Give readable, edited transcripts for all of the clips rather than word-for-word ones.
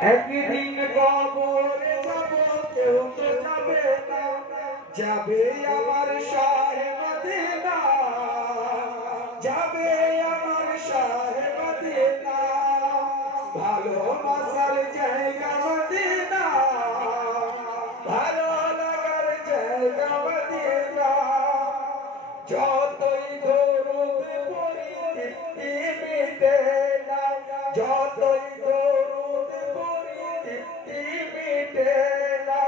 একদিন কবরে যাব, কেউ তো যাবে না, যাবে আমার শাহে মদিনা, যাবে আমার শাহে মদিনা। ভালোবাসার জায়গা মদিনা, ভালো লাগার জায়গা মদিনা। যতই দরুদ পড়ি তৃপ্তি মিটে না, যতই দরুদ পড়ি তৃপ্তি মিটে না।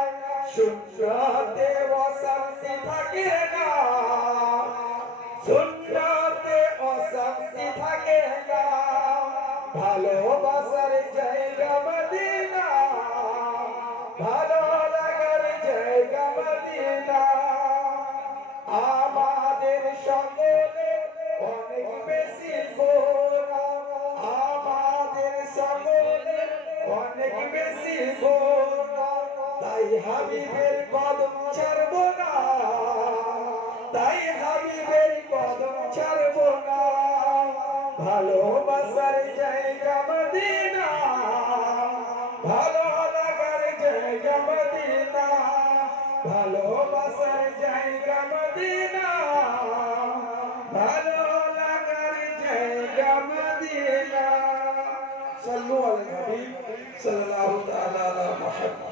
সুন্নতে অশান্তি থাকে না, সুন্নতে অশান্তি থাকে না। ভালোবাসার জায়গা মদিনা, ভালো লাগার জায়গা মদিনা। আমাদের সকলে অনেক বেশি গোনা, আমাদের সকলে অনেক বেশি গোনা। তাই হাবিবের কদম ছাড়ব না, তাই হাবিবের কদম ছাড়ব না। ভালোবাসার জায়গা মদিনা, ভালো লাগার জায়গা মদিনা। ভালোবাসার জায়গা মদিনা, ভালো লাগার জায়গা মদিনা। সাল্লু আলা নবী সাল্লাল্লাহু তাআলা আলা মুহাম্মদ।